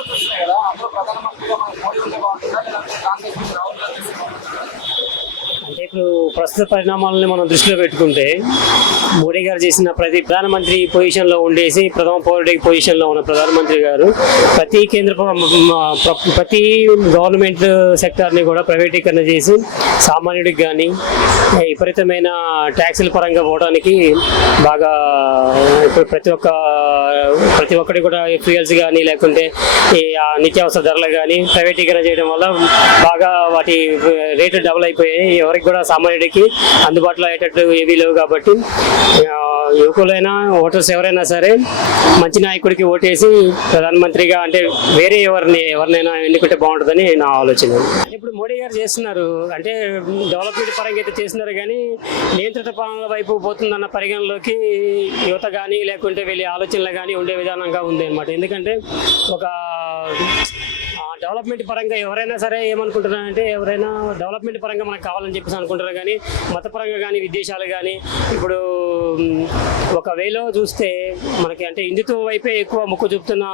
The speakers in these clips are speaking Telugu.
ఎలక్షన్స్ వస్తున్నాయి కదా, అందులో ప్రధానమంత్రిగా మనకు మోడీ ఉంటే బాగుంటుందా లేదంటే కాంగ్రెస్ నుంచి రాహుల్ గాంధీ వస్తే బాగుంటుందా? అంటే ఇప్పుడు ప్రస్తుత పరిణామాలని మనం దృష్టిలో పెట్టుకుంటే మోడీ గారు చేసిన ప్రధానమంత్రి పొజిషన్లో ఉండేసి ప్రథమ పౌరుడి పొజిషన్లో ఉన్న ప్రధానమంత్రి గారు ప్రతి గవర్నమెంట్ సెక్టార్ని కూడా ప్రైవేటీకరణ చేసి సామాన్యుడికి కానీ విపరీతమైన ట్యాక్సుల పరంగా పోవడానికి బాగా ఇప్పుడు ప్రతి ఒక్కటి కూడా ఫ్యూయల్స్ కానీ లేకుంటే ఈ నిత్యావసర ధరలు కానీ ప్రైవేటీకరణ చేయడం వల్ల బాగా వాటి రేటు డబుల్ అయిపోయాయి. ఎవరికి కూడా సామాన్యుడికి అందుబాటులో అయ్యేటట్టు ఏవీ లేవు. కాబట్టి యువకులైనా ఓటర్స్ ఎవరైనా సరే మంచి నాయకుడికి ఓటేసి ప్రధానమంత్రిగా అంటే వేరే ఎవరినైనా ఎన్నుకుంటే బాగుంటుందని నా ఆలోచన. ఇప్పుడు మోడీ గారు చేస్తున్నారు అంటే డెవలప్మెంట్ పరంగా అయితే చేస్తున్నారు, కానీ నియంత్రిత పాలన వైపు పోతుందన్న పరిగణలోకి యువత కానీ లేకుంటే వీళ్ళ ఆలోచనలు కానీ ఉండే విధానంగా ఉంది అనమాట. ఎందుకంటే ఒక డెవలప్మెంట్ పరంగా ఎవరైనా సరే ఏమనుకుంటున్నారంటే ఎవరైనా డెవలప్మెంట్ పరంగా మనకు కావాలని చెప్పేసి అనుకుంటారు, కానీ మతపరంగా కానీ విదేశాలు కానీ ఇప్పుడు ఒక వేలో చూస్తే మనకి అంటే హిందుత్వం వైపే ఎక్కువ మొక్కు చూపుతున్న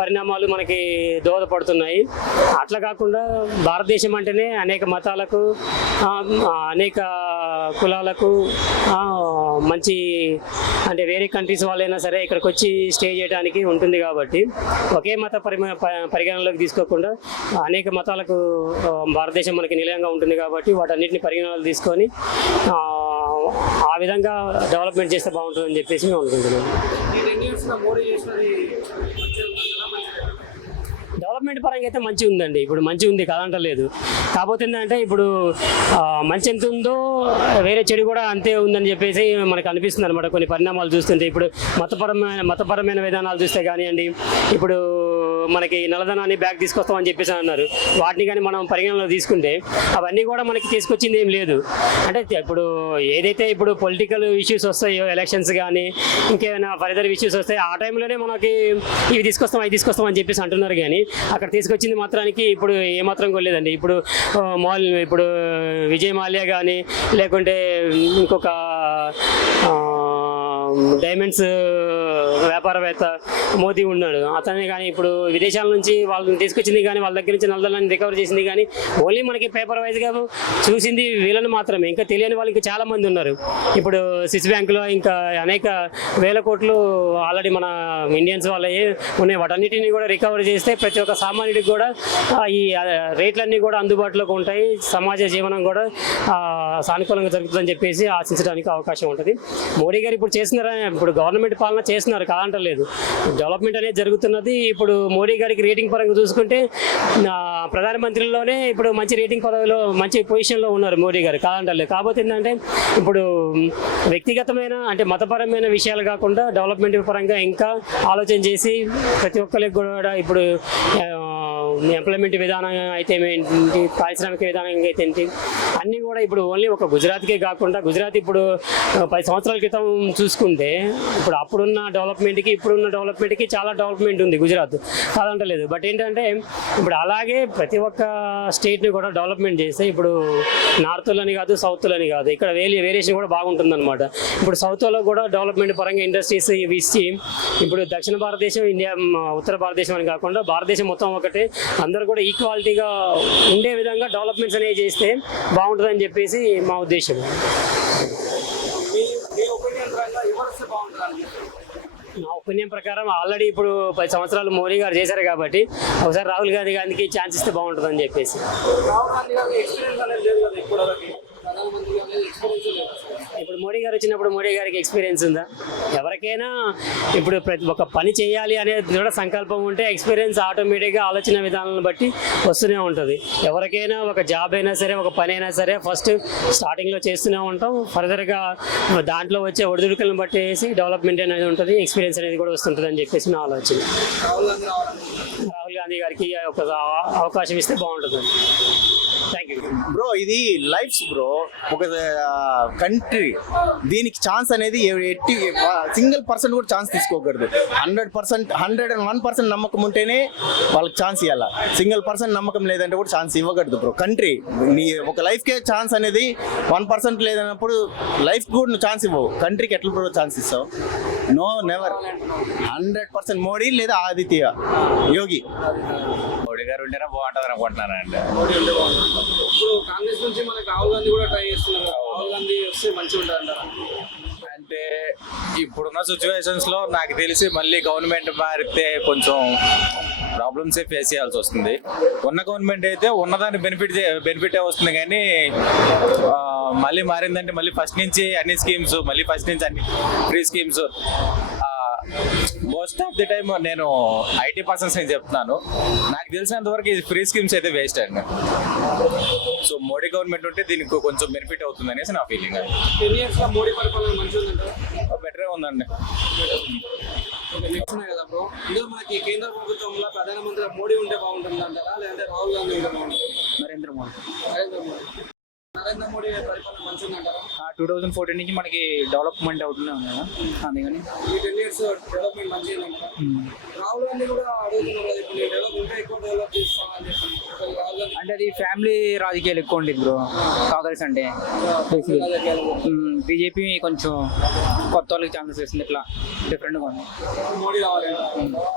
పరిణామాలు మనకి దోహదపడుతున్నాయి. అట్లా కాకుండా భారతదేశం అంటేనే అనేక మతాలకు అనేక కులాలకు మంచి అంటే వేరే కంట్రీస్ వాళ్ళైనా సరే ఇక్కడికి వచ్చి స్టే చేయడానికి ఉంటుంది. కాబట్టి ఒకే మత పరిగణనలోకి తీసుకోకుండా అనేక మతాలకు భారతదేశం మనకి నిలయంగా ఉంటుంది. కాబట్టి వాటన్నిటిని పరిగణనలు తీసుకొని ఆ విధంగా డెవలప్మెంట్ చేస్తే బాగుంటుందని చెప్పేసి మేము అనుకుంటున్నాం. డెవలప్మెంట్ పరంగా అయితే మంచిగా ఉందండి, ఇప్పుడు మంచిగా ఉంది కాదంటలేదు. కాకపోతే ఏంటంటే ఇప్పుడు మంచి ఎంత ఉందో వేరే చెడు కూడా అంతే ఉందని చెప్పేసి మనకు అనిపిస్తుంది అనమాట. కొన్ని పరిణామాలు చూస్తుంటే ఇప్పుడు మతపరమైన విధానాలు చూస్తే కానివ్వండి, ఇప్పుడు మనకి నల్లధనాన్ని బ్యాక్ తీసుకొస్తామని చెప్పేసి అన్నారు. వాటిని కానీ మనం పరిగణనలో తీసుకుంటే అవన్నీ కూడా మనకి తీసుకొచ్చింది ఏం లేదు. అంటే ఇప్పుడు ఏదైతే ఇప్పుడు పొలిటికల్ ఇష్యూస్ వస్తాయో ఎలక్షన్స్ కానీ ఇంకేమైనా ఫర్దర్ ఇష్యూస్ వస్తాయి ఆ టైంలోనే మనకి ఇవి తీసుకొస్తాం అవి తీసుకొస్తాం అని చెప్పేసి అంటున్నారు, కానీ అక్కడ తీసుకొచ్చింది మాత్రానికి ఇప్పుడు ఏమాత్రం కొలేదండి. ఇప్పుడు విజయ్ మాల్యా కానీ లేకుంటే ఇంకొక డైమండ్స్ వ్యాపారవేత్త మోదీ ఉన్నాడు, అతనే కానీ ఇప్పుడు విదేశాల నుంచి వాళ్ళని తీసుకొచ్చింది కానీ వాళ్ళ దగ్గర నుంచి నల్లధనాన్ని రికవర్ చేసింది కానీ ఓన్లీ మనకి పేపర్ వైజ్గా చూసింది వీళ్ళని మాత్రమే. ఇంకా తెలియని వాళ్ళు ఇంకా చాలా మంది ఉన్నారు. ఇప్పుడు స్విస్ బ్యాంకులో ఇంకా అనేక వేల కోట్లు ఆల్రెడీ మన ఇండియన్స్ వాళ్ళే ఉన్నాయి. వాటన్నిటిని కూడా రికవర్ చేస్తే ప్రతి ఒక్క సామాన్యుడికి కూడా ఈ రేట్లన్నీ కూడా అందుబాటులోకి ఉంటాయి, సమాజ జీవనం కూడా సానుకూలంగా జరుగుతుందని చెప్పేసి ఆశించడానికి అవకాశం ఉంటుంది. మోడీ గారు ఇప్పుడు చేస్తున్నారు, ఇప్పుడు గవర్నమెంట్ పాలన చేస్తున్నారు కాదంటలేదు, డెవలప్మెంట్ అనేది జరుగుతున్నది. ఇప్పుడు మోడీ గారికి రేటింగ్ పరంగా చూసుకుంటే ప్రధానమంత్రిలోనే ఇప్పుడు మంచి రేటింగ్ పదవిలో మంచి పొజిషన్లో ఉన్నారు మోడీ గారు కాదంటలేదు. కాకపోతే ఏంటంటే ఇప్పుడు వ్యక్తిగతమైన అంటే మతపరమైన విషయాలు కాకుండా డెవలప్మెంట్ పరంగా ఇంకా ఆలోచన చేసి ప్రతి ఒక్కరికి కూడా ఇప్పుడు ఎంప్లాయ్మెంట్ విధానం అయితే ఏంటి, పారిశ్రామిక విధానం అయితే ఏంటి, అన్నీ కూడా ఇప్పుడు ఓన్లీ ఒక గుజరాత్కే కాకుండా గుజరాత్ ఇప్పుడు 10 సంవత్సరాల క్రితం చూసుకుంటే ఇప్పుడు అప్పుడున్న డెవలప్మెంట్కి ఇప్పుడున్న డెవలప్మెంట్కి చాలా డెవలప్మెంట్ ఉంది గుజరాత్ కాదంటలేదు. బట్ ఏంటంటే ఇప్పుడు అలాగే ప్రతి ఒక్క స్టేట్ని కూడా డెవలప్మెంట్ చేస్తే ఇప్పుడు నార్త్లని కాదు సౌత్లని కాదు ఇక్కడ వేరియేషన్ కూడా బాగుంటుందన్నమాట. ఇప్పుడు సౌత్లో కూడా డెవలప్మెంట్ పరంగా ఇండస్ట్రీస్ ఇవి ఇచ్చి ఇప్పుడు దక్షిణ భారతదేశం ఇండియా ఉత్తర భారతదేశం అని కాకుండా భారతదేశం మొత్తం ఒకటే అందరూ కూడా ఈక్వాలిటీగా ఉండే విధంగా డెవలప్మెంట్స్ అనేవి చేస్తే బాగుంటుందని చెప్పేసి మా ఉద్దేశం. నా ఒపీనియన్ ప్రకారం ఆల్రెడీ ఇప్పుడు 10 సంవత్సరాలు మోడీ గారు చేశారు కాబట్టి ఒకసారి రాహుల్ గాంధీ గారికి ఛాన్స్ ఇస్తే బాగుంటుందని చెప్పేసి. ఇప్పుడు మోడీ గారు వచ్చినప్పుడు మోడీ గారికి ఎక్స్పీరియన్స్ ఉందా? ఎవరికైనా ఇప్పుడు ఒక పని చేయాలి అనేది దృఢ సంకల్పం ఉంటే ఎక్స్పీరియన్స్ ఆటోమేటిక్గా ఆలోచన విధానాలను బట్టి వస్తూనే ఉంటుంది. ఎవరికైనా ఒక జాబ్ అయినా సరే ఒక పని అయినా సరే ఫస్ట్ స్టార్టింగ్లో చేస్తూనే ఉంటాం, ఫర్దర్గా దాంట్లో వచ్చే ఒడిదుడుకులను బట్టి వేసి డెవలప్మెంట్ అనేది ఉంటుంది, ఎక్స్పీరియన్స్ అనేది కూడా వస్తుంటుంది అని చెప్పేసి నా ఆలోచన. రాహుల్ గాంధీ గారికి ఒక అవకాశం ఇస్తే బాగుంటుంది. Thank you bro. ఇది లైఫ్స్ బ్రో, ఒక కంట్రీ దీనికి ఛాన్స్ అనేది సింగిల్ పర్సెంట్ కూడా ఛాన్స్ తీసుకోకూడదు. 100%, 101% నమ్మకం ఉంటేనే వాళ్ళకి ఛాన్స్ ఇవ్వాలి. సింగిల్ పర్సెంట్ నమ్మకం లేదంటే కూడా ఛాన్స్ ఇవ్వకూడదు బ్రో. కంట్రీ నీ ఒక లైఫ్కే ఛాన్స్ అనేది 1% లేదన్నప్పుడు లైఫ్ కూడా నువ్వు ఛాన్స్ ఇవ్వవు, కంట్రీకి ఎట్లా బ్రో ఛాన్స్ ఇస్తావు? నో నెవర్ 100% మోడీ లేదా ఆదిత్య యోగి. మోడీ గారు ఉంటేనే బాగుంటుంది అనుకుంటున్నానండి. మోడీ ఉంటే బాగుంటుంది. ఇప్పుడు కాంగ్రెస్ నుంచి మనకి రాహుల్ గాంధీ కూడా ట్రై చేస్తున్నారు. రాహుల్ గాంధీ వస్తే మంచిగా ఉంటుంది అంటారా? అంటే ఇప్పుడున్న సిచ్యువేషన్స్ లో నాకు తెలిసి మళ్ళీ గవర్నమెంట్ మారితే కొంచెం ప్రాబ్లమ్స్ ఫేస్ చేయాల్సి వస్తుంది. ఉన్న గవర్నమెంట్ అయితే ఉన్నదాన్ని బెనిఫిటే వస్తుంది, కానీ మళ్ళీ మారిందంటే మళ్ళీ ఫస్ట్ నుంచి అన్ని స్కీమ్స్, మళ్ళీ ఫస్ట్ నుంచి అన్ని free schemes. Most of the time నేను ఐటీ పర్సన్స్ నేను చెప్తున్నాను, నాకు తెలిసినంత వరకు ఇది ఫ్రీ స్కీమ్స్ అయితే వేస్ట్ అండి. సో మోడీ గవర్నమెంట్ ఉంటే దీనికి కొంచెం బెనిఫిట్ అవుతుంది అనేసి నా ఫీలింగ్. 10 years లో మోడీ పరిపాలన మంచిగా ఉందంటారా? బెటరే ఉందండి. నెక్స్ట్ ఉన్నాయి కదా బ్రో, ఇందులో మనకి కేంద్ర ప్రభుత్వంలో ప్రధానమంత్రి మోడీ ఉంటే బాగుంటుంది అంటారా, లేదంటే రాహుల్ గాంధీ ఉంటే బాగుంటుంది? నరేంద్ర మోడీ నరేంద్ర మోడీ పరిపాలన మంచిగా అంటారా? 2014 నుంచి మనకి డెవలప్మెంట్ అవుతూనే ఉంది కదా, అందుకని ఈ 10 years డెవలప్మెంట్ మంచిగా అంటారా? రాహుల్ గాంధీ కూడా అడుగుతున్నారు కదా, ఇప్పుడు నేను డెవలప్ ఉంటే ఎక్కువ డెవలప్ చేస్తానని చెప్పి. రాహుల్ గాంధీ అంటే అది ఫ్యామిలీ రాజకీయాలు ఎక్కువ ఉండేది బ్రో కాంగ్రెస్ అంటే. బీజేపీ కొంచెం కొత్త వాళ్ళకి ఛాన్సెస్ ఇస్తుంది, ఇట్లా డిఫరెంట్గా ఉంది. మోడీ రావాలి